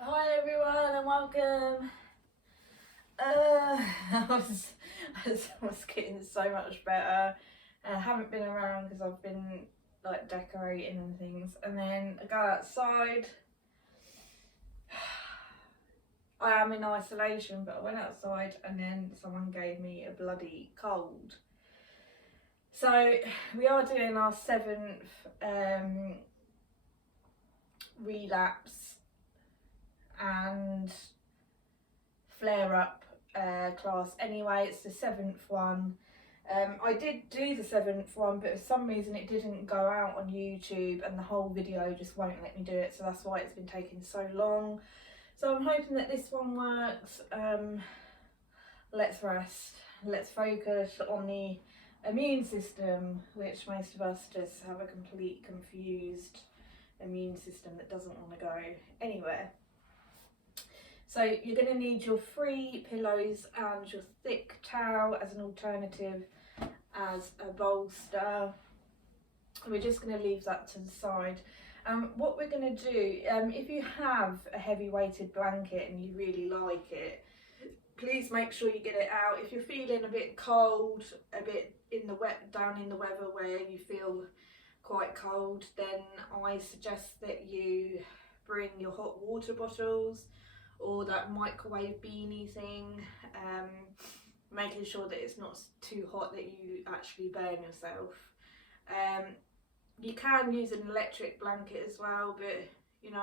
Hi everyone and welcome. I was getting so much better. I haven't been around because I've been like decorating and things, and then I go outside. I am in isolation, but I went outside and then someone gave me a bloody cold. So we are doing our 7th relapse and flare up class anyway. It's the 7th one. I did do the 7th one, but for some reason it didn't go out on YouTube and the whole video just won't let me do it, so that's why it's been taking so long. So I'm hoping that this one works. Let's rest, let's focus on the immune system, which most of us just have a complete confused immune system that doesn't want to go anywhere. So you're going to need your 3 pillows and your thick towel as an alternative as a bolster. And we're just going to leave that to the side. What we're going to do, if you have a heavy weighted blanket and you really like it, please make sure you get it out. If you're feeling a bit cold, a bit down in the weather where you feel quite cold, then I suggest that you bring your hot water bottles or that microwave beanie thing, making sure that it's not too hot that you actually burn yourself. You can use an electric blanket as well, but you know,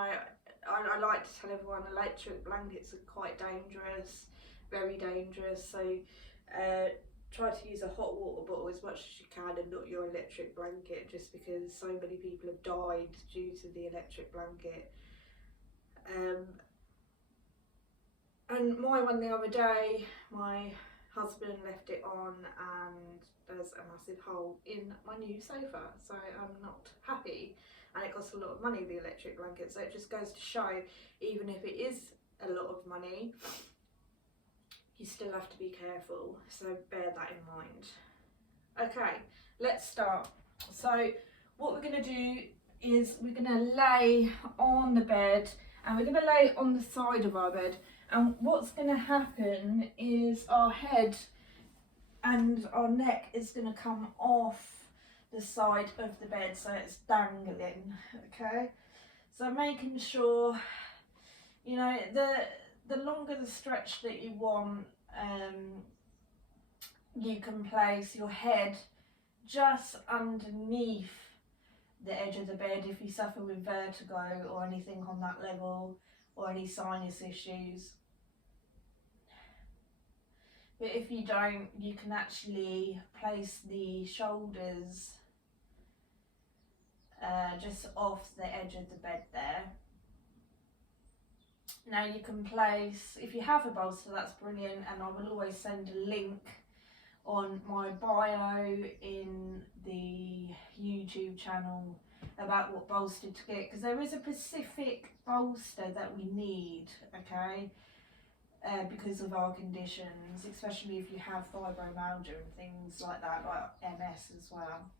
I like to tell everyone electric blankets are quite dangerous, very dangerous, so try to use a hot water bottle as much as you can and not your electric blanket, just because so many people have died due to the electric blanket. And my one the other day, my husband left it on and there's a massive hole in my new sofa, so I'm not happy, and it costs a lot of money, the electric blanket, so it just goes to show, even if it is a lot of money, you still have to be careful, so bear that in mind. Okay, let's start. So what we're going to do is we're going to lay on the bed, and we're going to lay on the side of our bed, and what's going to happen is our head and our neck is going to come off the side of the bed, so it's dangling. Okay, so making sure, you know, the longer the stretch that you want, you can place your head just underneath the edge of the bed if you suffer with vertigo or anything on that level, or any sinus issues. But if you don't, you can actually place the shoulders just off the edge of the bed there. Now you can place, if you have a bolster, that's brilliant, and I will always send a link on my bio in the YouTube channel about what bolster to get, because there is a specific bolster that we need, okay, because of our conditions, especially if you have fibromyalgia and things like that, like MS as well.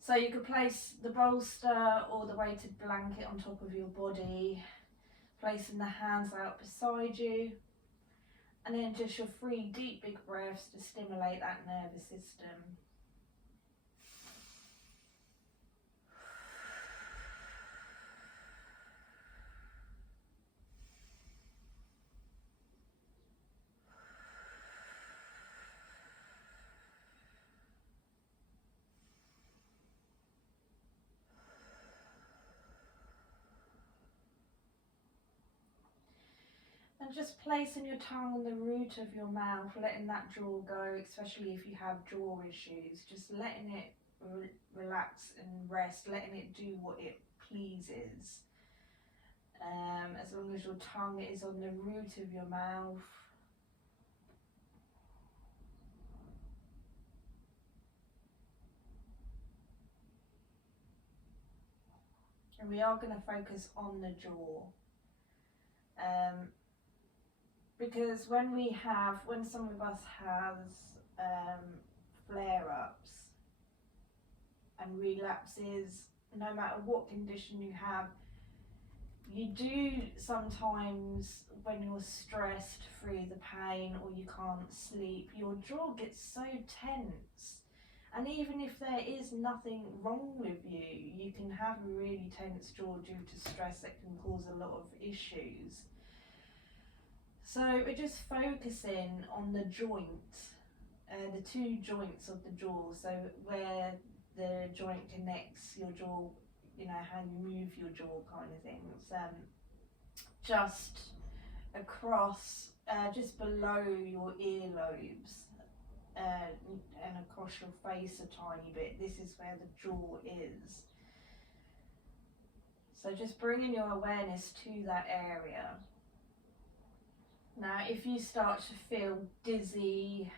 So you could place the bolster or the weighted blanket on top of your body, placing the hands out beside you, and then just your 3 deep big breaths to stimulate that nervous system. And just placing your tongue on the root of your mouth, letting that jaw go, especially if you have jaw issues, just letting it relax and rest, letting it do what it pleases. As long as your tongue is on the root of your mouth. And we are going to focus on the jaw. Because when some of us has flare-ups and relapses, no matter what condition you have, You do sometimes, when you're stressed through the pain or you can't sleep, your jaw gets so tense. And even if there is nothing wrong with you, you can have a really tense jaw due to stress that can cause a lot of issues. So we're just focusing on the joint, the two joints of the jaw. So where the joint connects your jaw, you know, how you move your jaw kind of things. Just across, just below your earlobes, and across your face a tiny bit. This is where the jaw is. So just bringing your awareness to that area. Now, if you start to feel dizzy,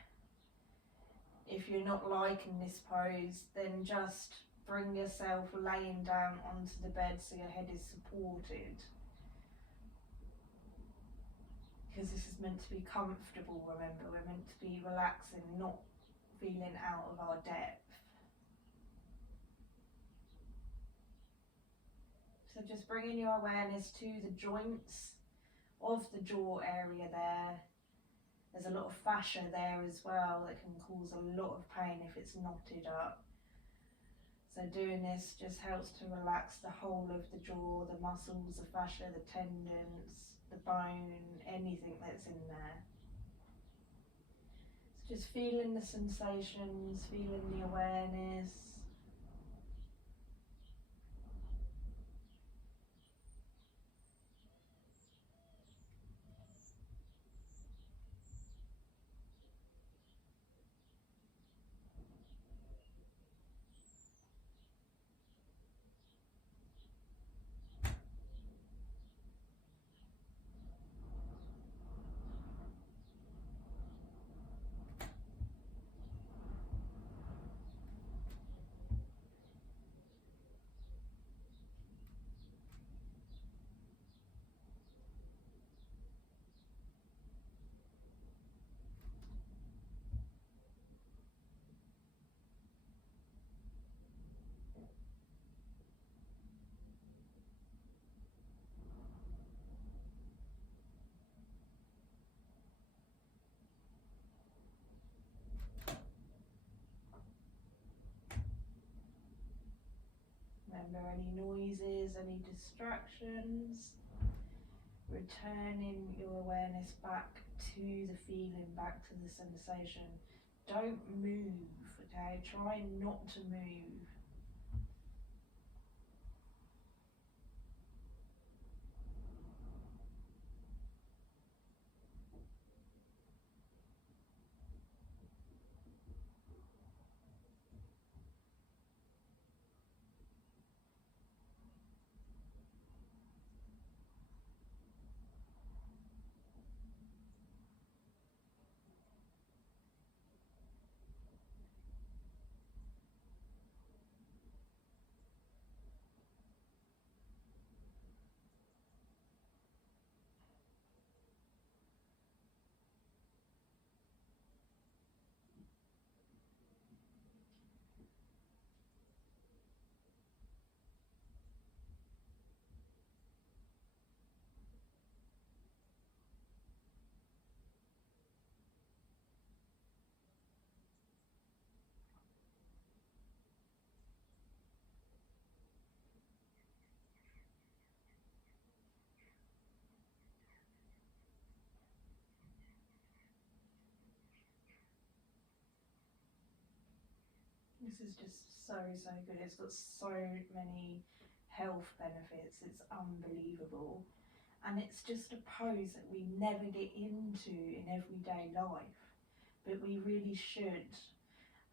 if you're not liking this pose, then just bring yourself laying down onto the bed so your head is supported. Because this is meant to be comfortable, remember, we're meant to be relaxing, not feeling out of our depth. So just bringing your awareness to the joints of the jaw area there. There's a lot of fascia there as well that can cause a lot of pain if it's knotted up. So doing this just helps to relax the whole of the jaw, the muscles, the fascia, the tendons, the bone, anything that's in there. So just feeling the sensations, feeling the awareness. Remember any noises, any distractions. Returning your awareness back to the feeling, back to the sensation. Don't move, okay? Try not to move. This is just so good. It's got so many health benefits. It's unbelievable. And it's just a pose that we never get into in everyday life, but we really should.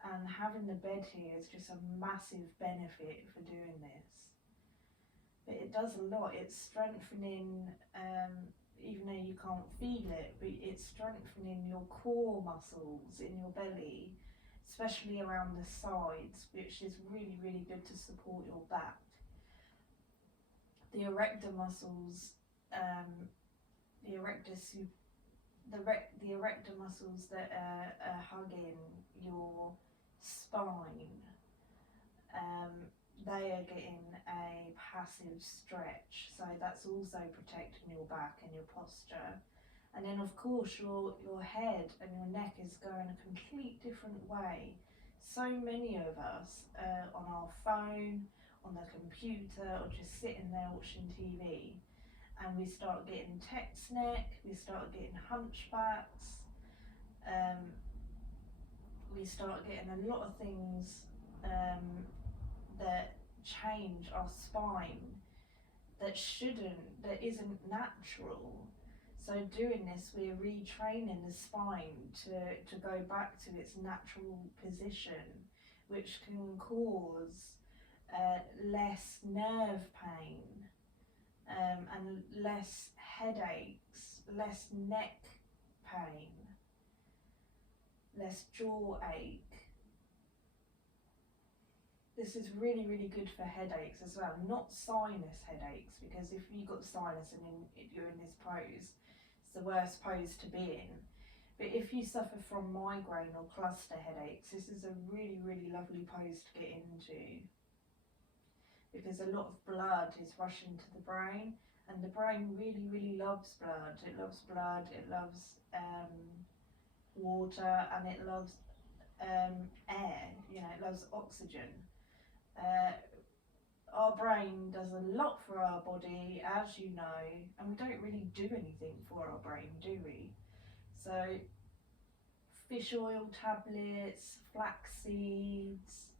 And having the bed here is just a massive benefit for doing this. But it does a lot. It's strengthening, even though you can't feel it, but it's strengthening your core muscles in your belly, especially around the sides, which is really, really good to support your back. The erector muscles, the erector muscles that are hugging your spine, they are getting a passive stretch, so that's also protecting your back and your posture. And then of course your head and your neck is going a complete different way. So many of us on our phone, on the computer, or just sitting there watching TV, and we start getting text neck, we start getting hunchbacks, we start getting a lot of things that change our spine that isn't natural. So doing this, we're retraining the spine to go back to its natural position, which can cause less nerve pain and less headaches, less neck pain, less jaw ache. This is really, really good for headaches as well, not sinus headaches, because if you've got sinus and you're in this pose, it's the worst pose to be in. But if you suffer from migraine or cluster headaches, this is a really, really lovely pose to get into, because a lot of blood is rushing to the brain, and the brain really, really loves blood. It loves blood, it loves water, and it loves air, you know, it loves oxygen. Our brain does a lot for our body, as you know, and we don't really do anything for our brain, do we? So fish oil tablets, flax seeds,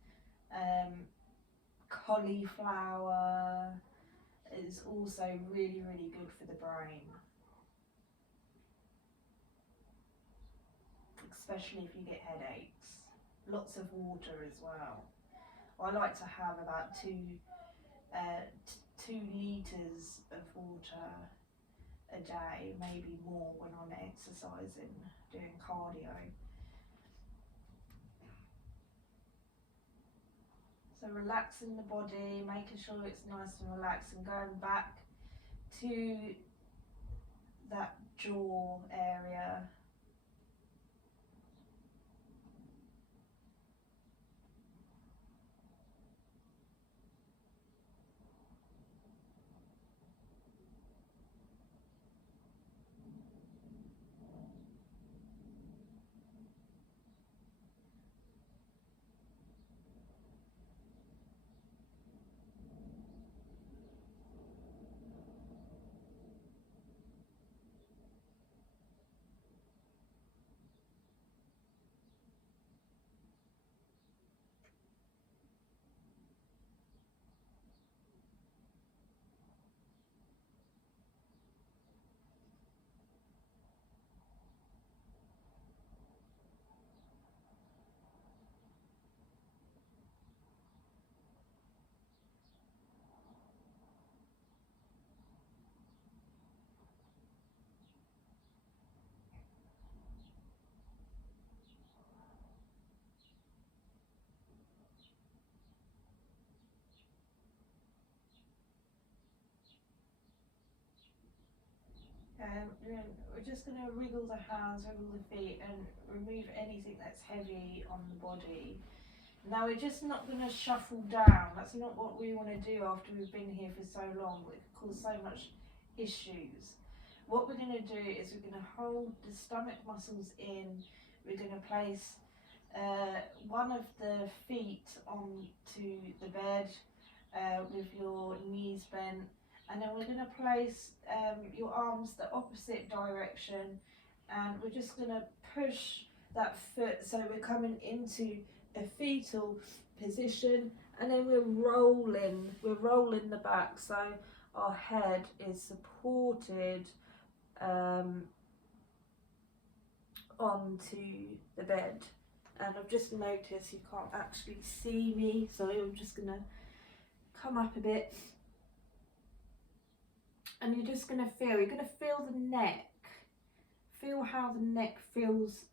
cauliflower is also really, really good for the brain, especially if you get headaches. Lots of water as well. I like to have about 2 litres of water a day, maybe more when I'm exercising, doing cardio. So relaxing the body, making sure it's nice and relaxed, and going back to that jaw area. We're just going to wriggle the hands, wriggle the feet, and remove anything that's heavy on the body. Now we're just not going to shuffle down. That's not what we want to do after we've been here for so long. It can cause so much issues. What we're going to do is we're going to hold the stomach muscles in. We're going to place one of the feet onto the bed with your knees bent, and then we're going to place your arms the opposite direction, and we're just going to push that foot so we're coming into a fetal position, and then we're rolling the back so our head is supported onto the bed. And I've just noticed you can't actually see me, so I'm just going to come up a bit, and you're just going to feel the neck. Feel how the neck feels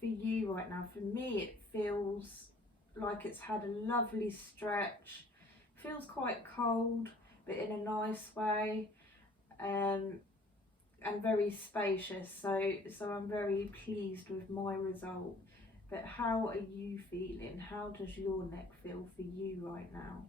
for you right now. For me, it feels like it's had a lovely stretch. Feels quite cold, but in a nice way, and very spacious. So I'm very pleased with my result. But how are you feeling? How does your neck feel for you right now?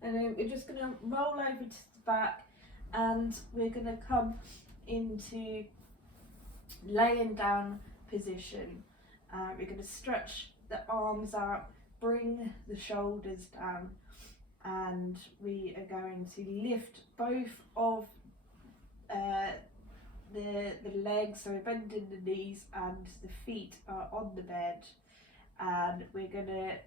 And then we're just going to roll over to the back, and we're going to come into laying down position. We're going to stretch the arms out, bring the shoulders down, and we are going to lift both of the legs, so we're bending the knees and the feet are on the bed, and we're going to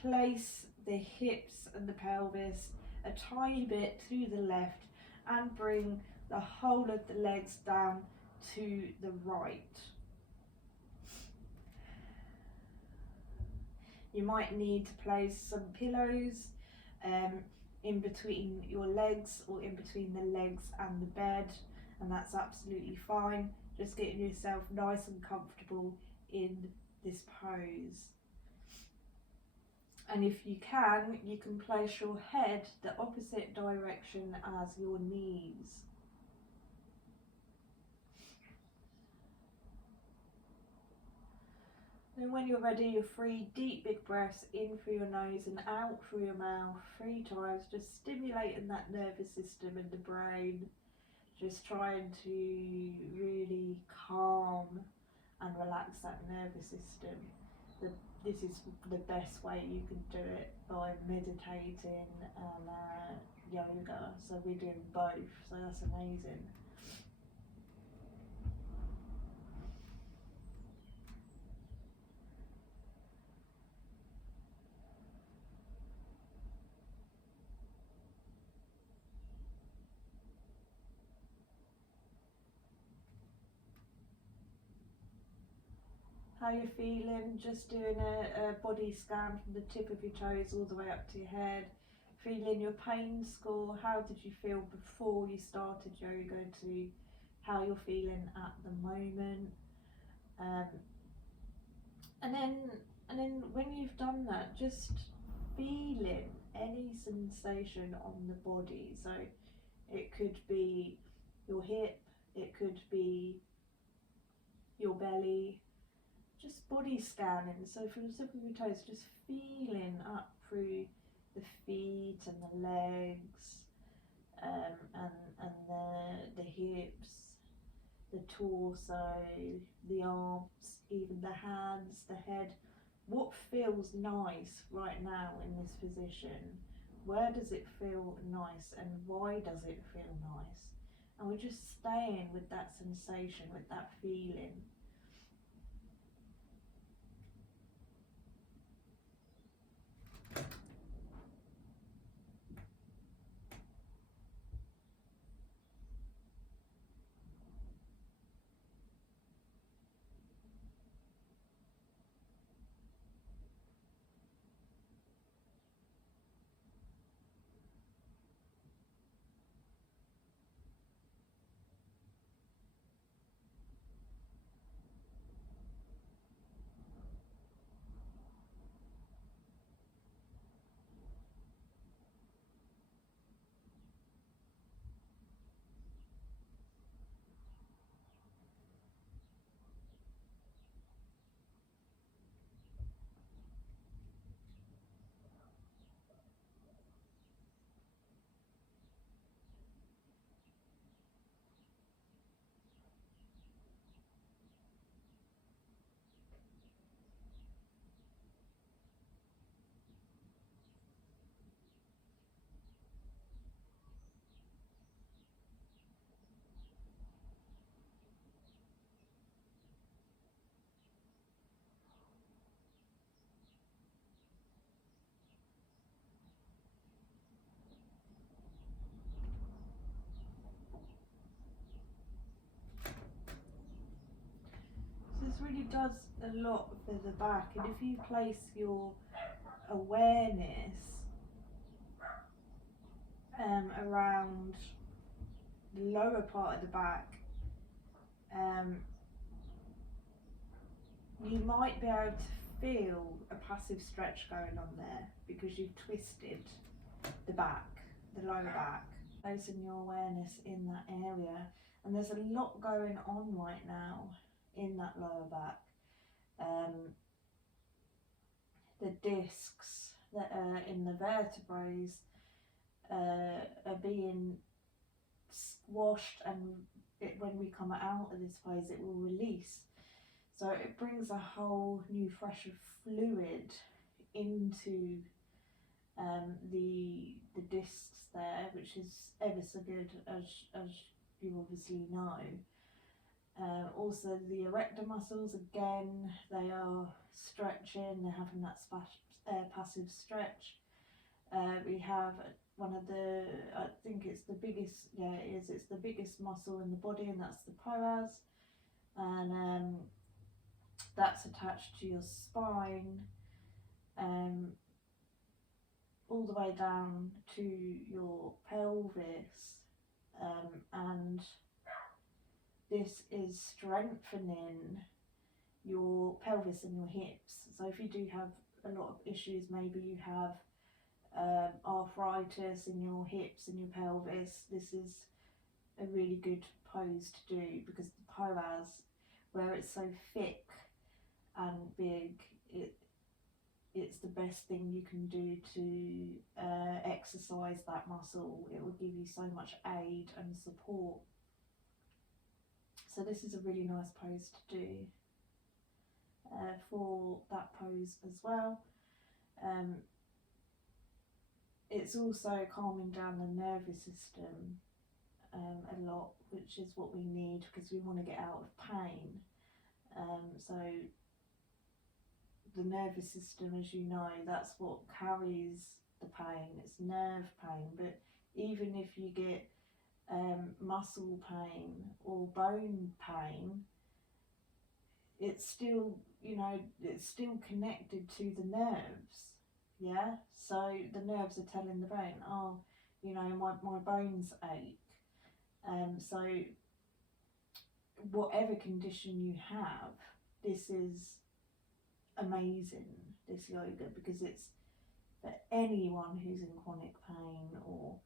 place the hips and the pelvis a tiny bit to the left and bring the whole of the legs down to the right. You might need to place some pillows in between your legs or in between the legs and the bed, and that's absolutely fine. Just getting yourself nice and comfortable in this pose. And if you can place your head the opposite direction as your knees. Then when you're ready, you're 3 deep big breaths in through your nose and out through your mouth 3 times, just stimulating that nervous system and the brain, just trying to really calm and relax that nervous system. This is the best way you can do it, by meditating and yoga. So we're doing both, so that's amazing. How you're feeling, just doing a body scan from the tip of your toes all the way up to your head, feeling your pain score. How did you feel before you started yoga to how you're feeling at the moment, and then when you've done that, just feeling any sensation on the body. So it could be your hip, it could be your belly, just body scanning. So from the tip of your toes, just feeling up through the feet and the legs, and the hips, the torso, the arms, even the hands, the head. What feels nice right now in this position? Where does it feel nice, and why does it feel nice? And we're just staying with that sensation, with that feeling. This really does a lot for the back, and if you place your awareness around the lower part of the back, you might be able to feel a passive stretch going on there because you've twisted the back, the lower back. Placing your awareness in that area, and there's a lot going on right now in that lower back. The discs that are in the vertebrae are being squashed, and when we come out of this phase it will release. So it brings a whole new fresh fluid into the discs there, which is ever so good, as you obviously know. Also the erector muscles, again, they are stretching, they're having that passive stretch. We have one of the, I think it's the biggest, yeah it is, it's the biggest muscle in the body, and that's the psoas, and that's attached to your spine, all the way down to your pelvis, and this is strengthening your pelvis and your hips. So if you do have a lot of issues, maybe you have arthritis in your hips and your pelvis, this is a really good pose to do, because the psoas, where it's so thick and big, it's the best thing you can do to exercise that muscle. It will give you so much aid and support. So this is a really nice pose to do for that pose as well. It's also calming down the nervous system a lot, which is what we need, because we want to get out of pain. So the nervous system, as you know, that's what carries the pain. It's nerve pain. But even if you get muscle pain or bone pain, it's still, you know, it's still connected to the nerves. Yeah, so the nerves are telling the brain, oh, you know, my bones ache. So whatever condition you have, this is amazing, this yoga, because it's for anyone who's in chronic pain or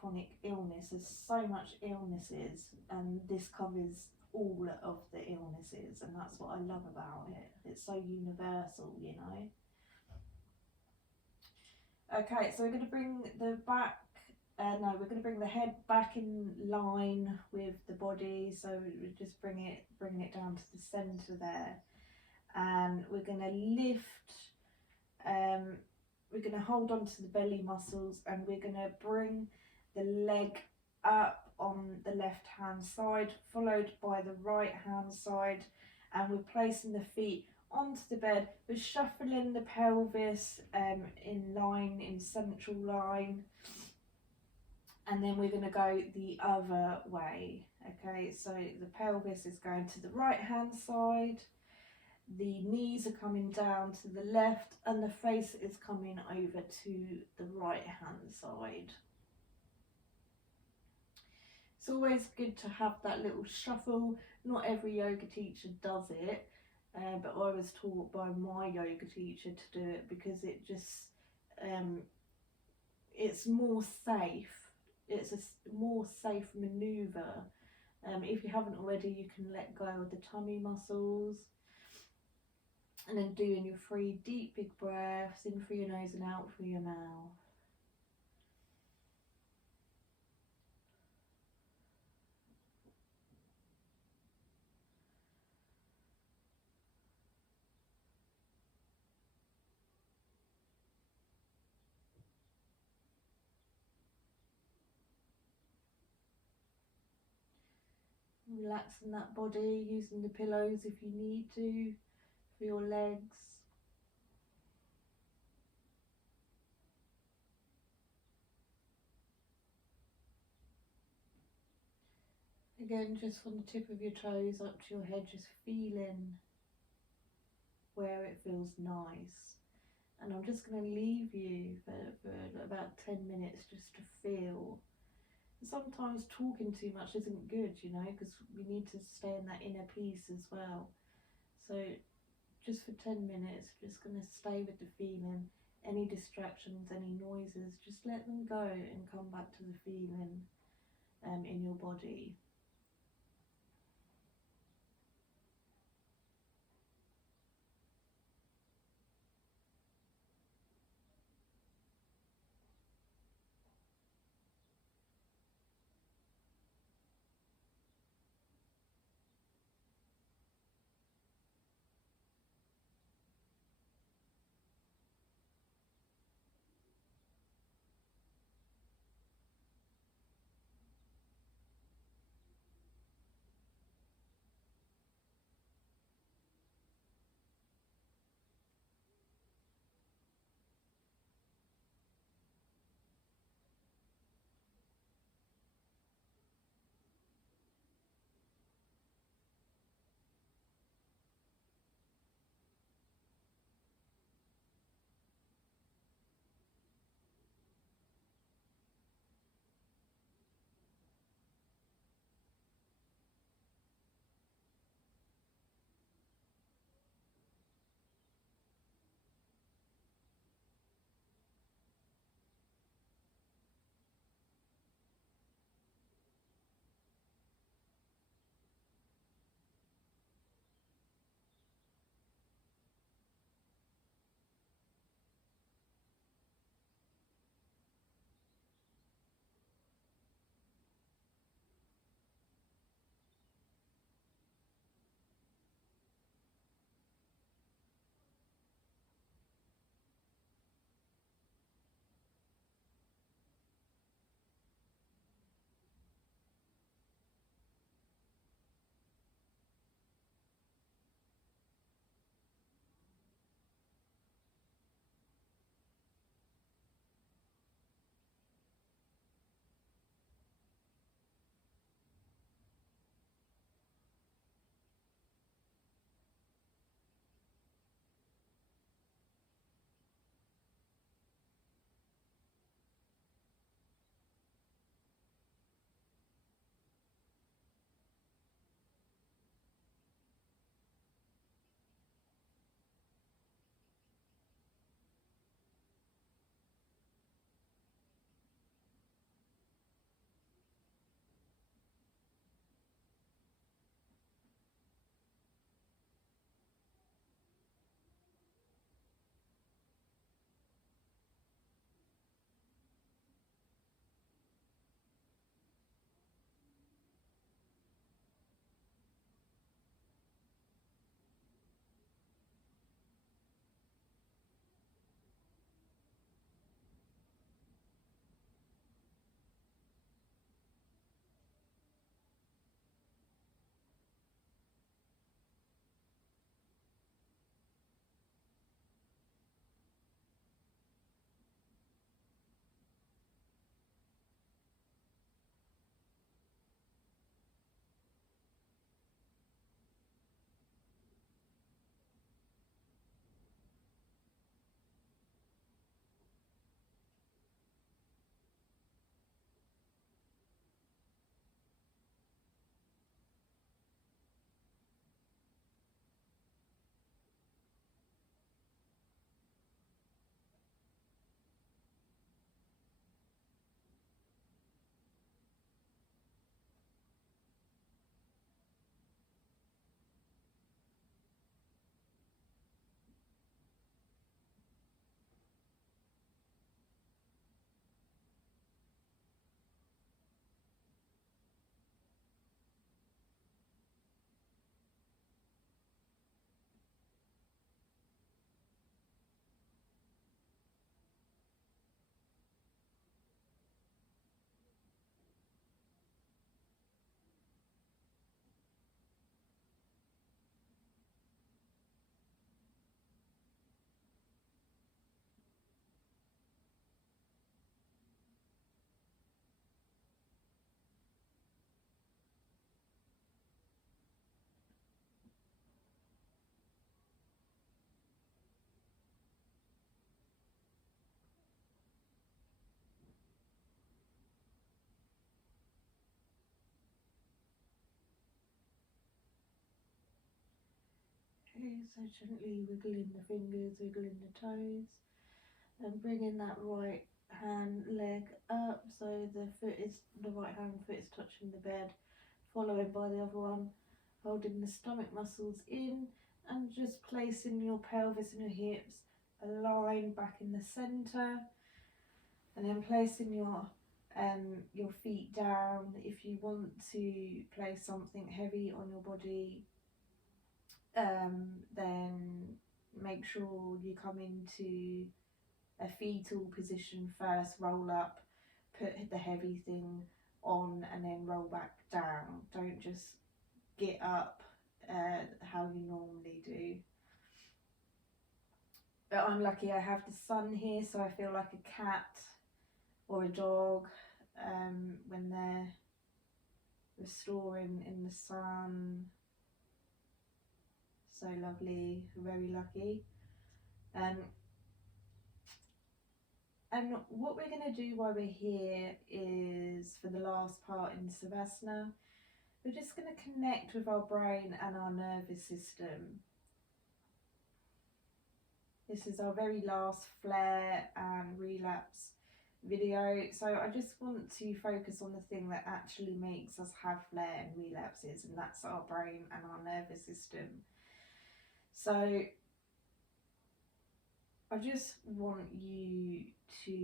chronic illness. There's so much illnesses, and this covers all of the illnesses, and that's what I love about it. It's so universal, you know. Okay, so we're going to bring the back, we're going to bring the head back in line with the body. So we're just bringing it down to the centre there, and we're going to lift. We're going to hold on to the belly muscles, and we're going to bring the leg up on the left hand side, followed by the right hand side, and we're placing the feet onto the bed. We're shuffling the pelvis in line, in central line, and then we're going to go the other way. Okay, so the pelvis is going to the right hand side, the knees are coming down to the left, and the face is coming over to the right hand side. It's always good to have that little shuffle. Not every yoga teacher does it, but I was taught by my yoga teacher to do it, because it just, it's more safe. It's a more safe manoeuvre. If you haven't already, you can let go of the tummy muscles, and then doing your 3 deep big breaths in through your nose and out through your mouth. Relaxing that body, using the pillows if you need to for your legs. Again, just from the tip of your toes up to your head, just feeling where it feels nice. And I'm just going to leave you for about 10 minutes just to feel. Sometimes talking too much isn't good, you know, because we need to stay in that inner peace as well. So just for 10 minutes, just going to stay with the feeling. Any distractions, any noises, just let them go and come back to the feeling in your body. Okay, so gently wiggling the fingers, wiggling the toes, and bringing that right hand leg up so the right hand foot is touching the bed, followed by the other one, holding the stomach muscles in and just placing your pelvis and your hips aligned back in the center, and then placing your feet down. If you want to place something heavy on your body, then make sure you come into a fetal position first, roll up, put the heavy thing on and then roll back down. Don't just get up how you normally do. But I'm lucky I have the sun here, so I feel like a cat or a dog when they're restoring in the sun. So lovely, very lucky. And what we're going to do while we're here is, for the last part in Savasana, we're just going to connect with our brain and our nervous system. This is our very last flare and relapse video, so I just want to focus on the thing that actually makes us have flare and relapses, and that's our brain and our nervous system. So I just want you to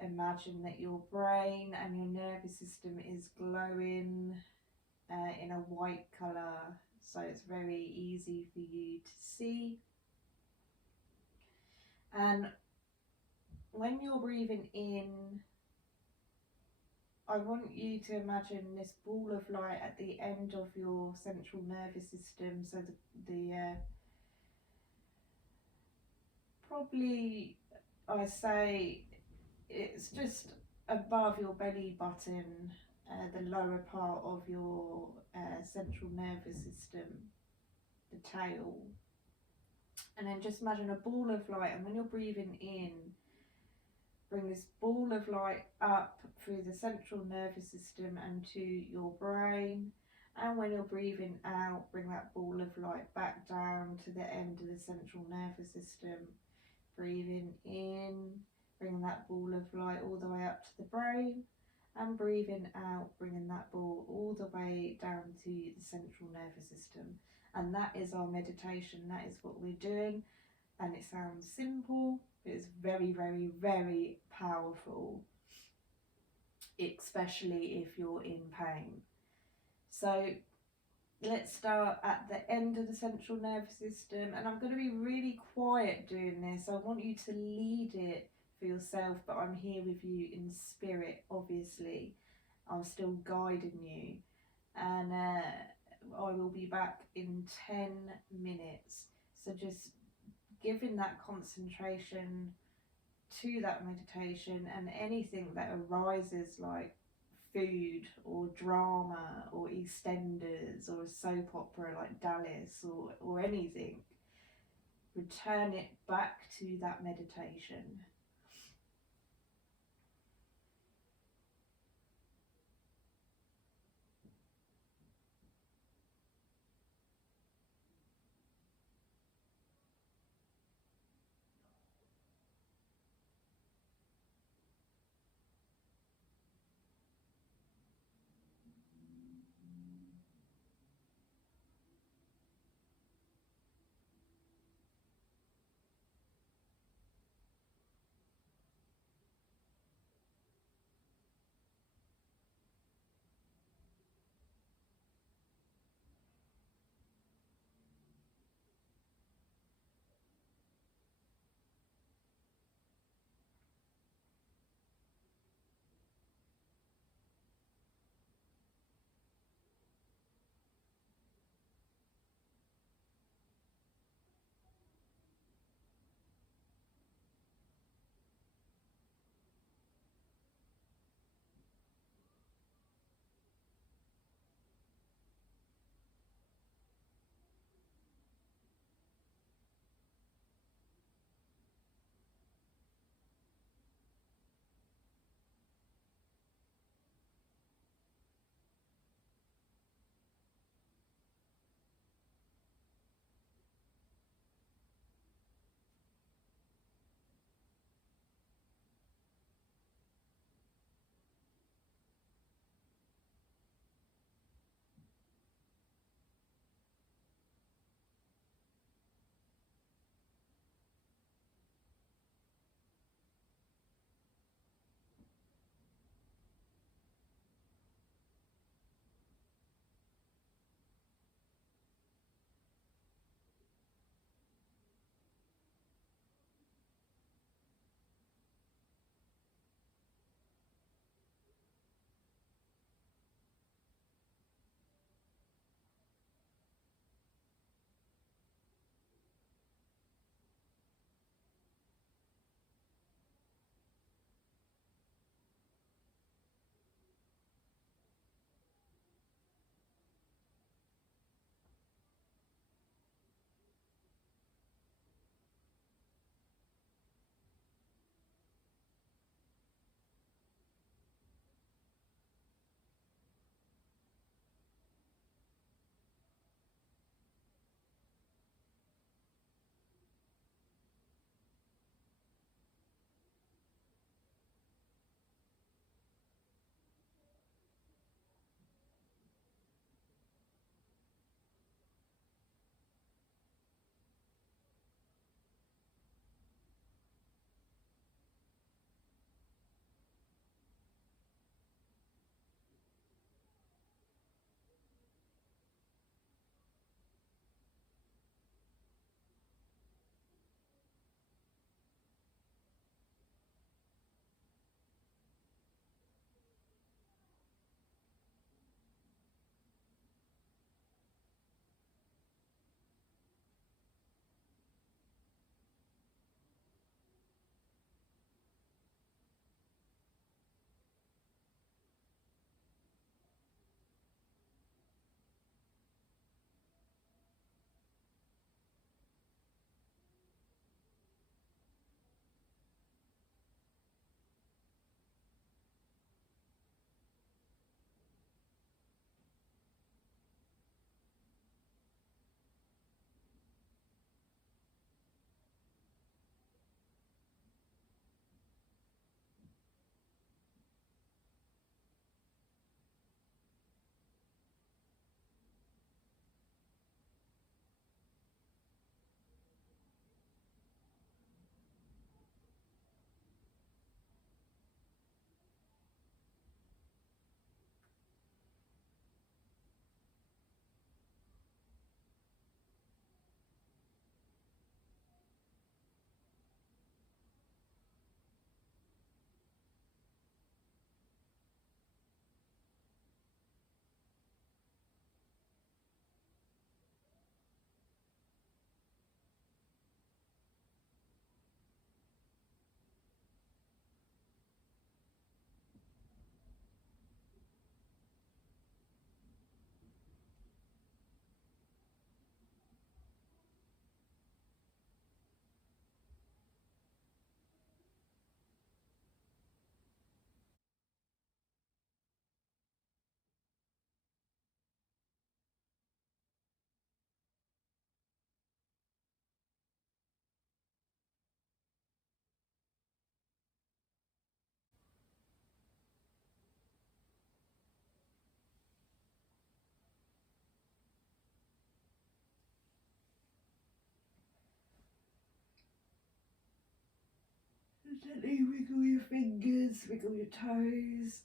imagine that your brain and your nervous system is glowing in a white colour, so it's very easy for you to see. And when you're breathing in, I want you to imagine this ball of light at the end of your central nervous system, so probably, I say, it's just above your belly button, the lower part of your central nervous system, the tail. And then just imagine a ball of light, and when you're breathing in, bring this ball of light up through the central nervous system and to your brain. And when you're breathing out, bring that ball of light back down to the end of the central nervous system. Breathing in, bringing that ball of light all the way up to the brain, and breathing out, bringing that ball all the way down to the central nervous system. And that is our meditation, that is what we're doing. And it sounds simple, but it's very, very, very powerful, especially if you're in pain. So let's start at the end of the central nervous system, and I'm going to be really quiet doing this. I want you to lead it for yourself, but I'm here with you in spirit, obviously. I'm still guiding you, and I will be back in 10 minutes. So just giving that concentration to that meditation, and anything that arises, like food or drama or EastEnders or a soap opera like Dallas or anything, return it back to that meditation. Gently wiggle your fingers, wiggle your toes.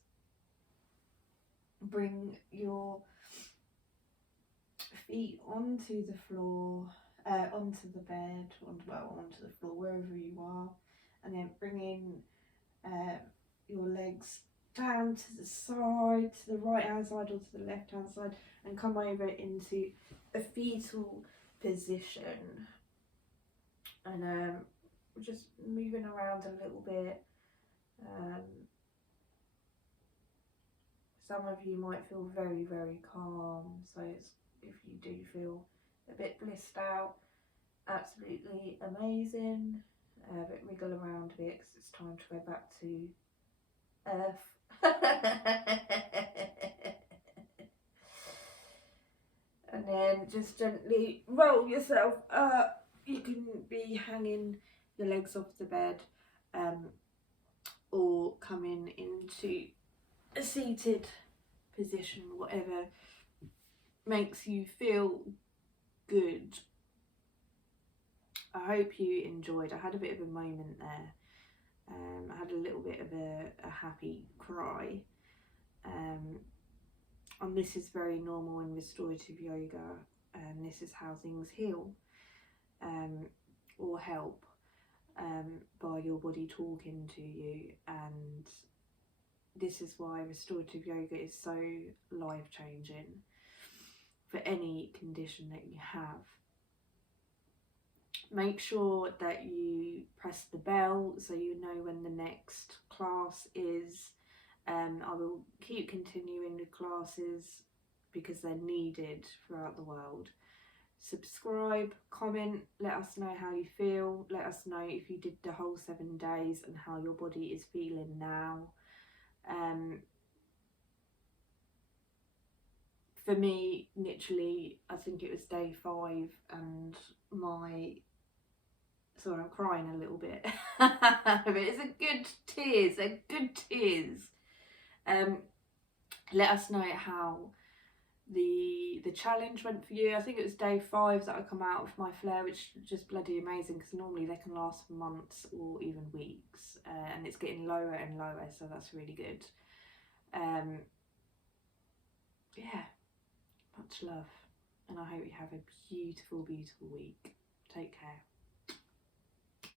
Bring your feet onto the floor, onto the bed, onto the floor, wherever you are, and then bringing your legs down to the side, to the right hand side or to the left hand side, and come over into a fetal position. And we're just moving around a little bit. Some of you might feel very, very calm, so if you do feel a bit blissed out, absolutely amazing. But wriggle around a bit because it's time to go back to Earth. And then just gently roll yourself up. You can be hanging your legs off the bed, or coming into a seated position, whatever makes you feel good. I hope you enjoyed. I had a bit of a moment there. I had a little bit of a happy cry. And this is very normal in restorative yoga, and this is how things heal or help by your body talking to you. And this is why restorative yoga is so life-changing for any condition that you have. Make sure that you press the bell so you know when the next class is. I will keep continuing the classes because they're needed throughout the world. Subscribe, comment, let us know how you feel. Let us know if you did the whole 7 days and how your body is feeling now. For me, literally, I think it was day 5 and sorry, I'm crying a little bit. But it's a good tears, they're good tears. Let us know how the challenge went for you. I think it was day 5 that I come out of my flare, which is just bloody amazing because normally they can last for months or even weeks, and it's getting lower and lower, so that's really good. Yeah, much love, and I hope you have a beautiful, beautiful week. Take care.